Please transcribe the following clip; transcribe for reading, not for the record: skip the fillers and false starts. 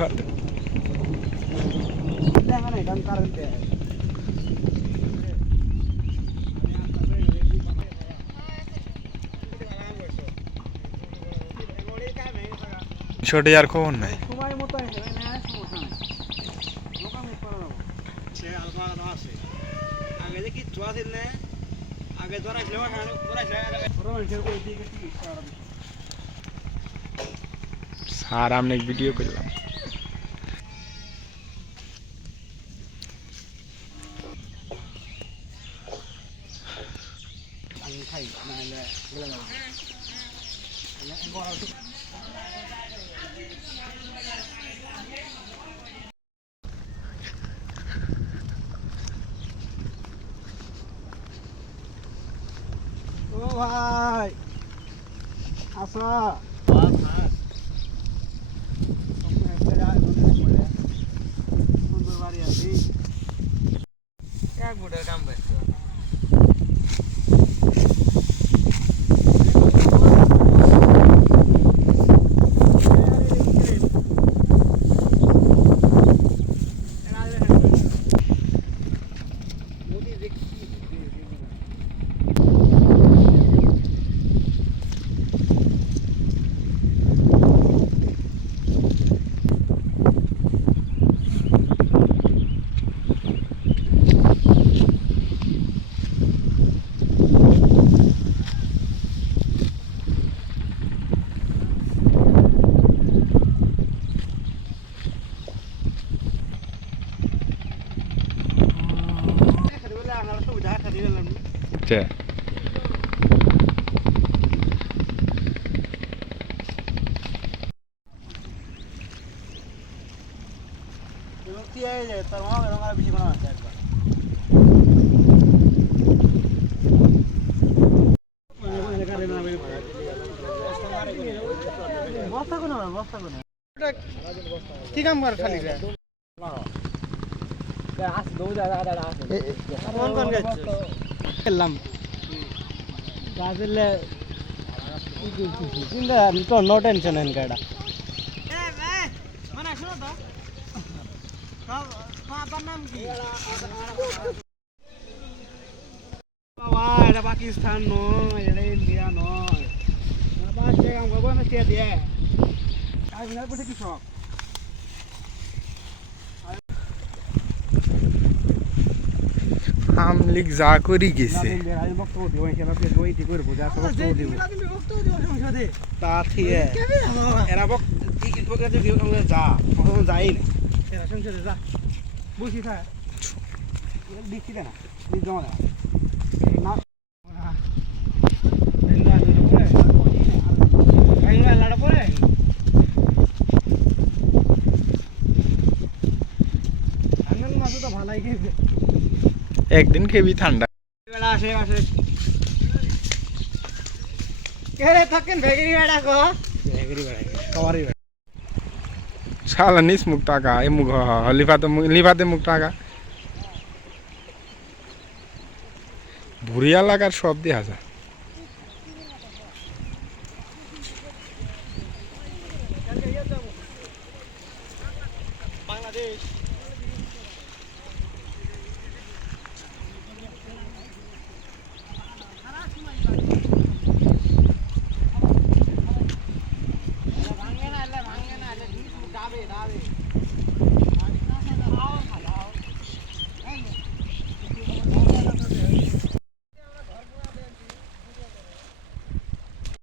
লিফাত ছোটে আর খবর নাই স্যার আমি ভিডিও করলাম ও ভাই আসা সুন্দর বাড়ি আছি এক বুটের কাম পাইছো আচ্ছা তার মা বেশি বানা আছে একবার কি কাম কর খালি রে কোন কোন খেললাম গাজলে চিন্তা আমি তো নো টেনশন এন কাটা মানে শুনো তো আপনার নাম কি বাবা এটা পাকিস্তান নয় এটা ইন্ডিয়া নয় বাবা যে কাম করবো না দিয়ে দিয়ে আজ না বসে কি শখ আমলিক যা করি গেছে তা ঠিক এরা বক যা যাই না এরা সংসদে যা বুঝি থাক দিচ্ছি না জমা না পরে মাছ তো ভালাই খেয়েছে একদিন খেবি ঠান্ডা আসে আসে কে থাকেন ভেগরি বেড়া কো ভেগরি বেড়া কওয়ারি বেড়া শালা নিস মুখ টাকা এ মুখ লিফাতে মুখ টাকা ভুরিয়া লাগার সব দিয়ে আসা বাংলাদেশ ভাঙে না ভাঙে না যাবে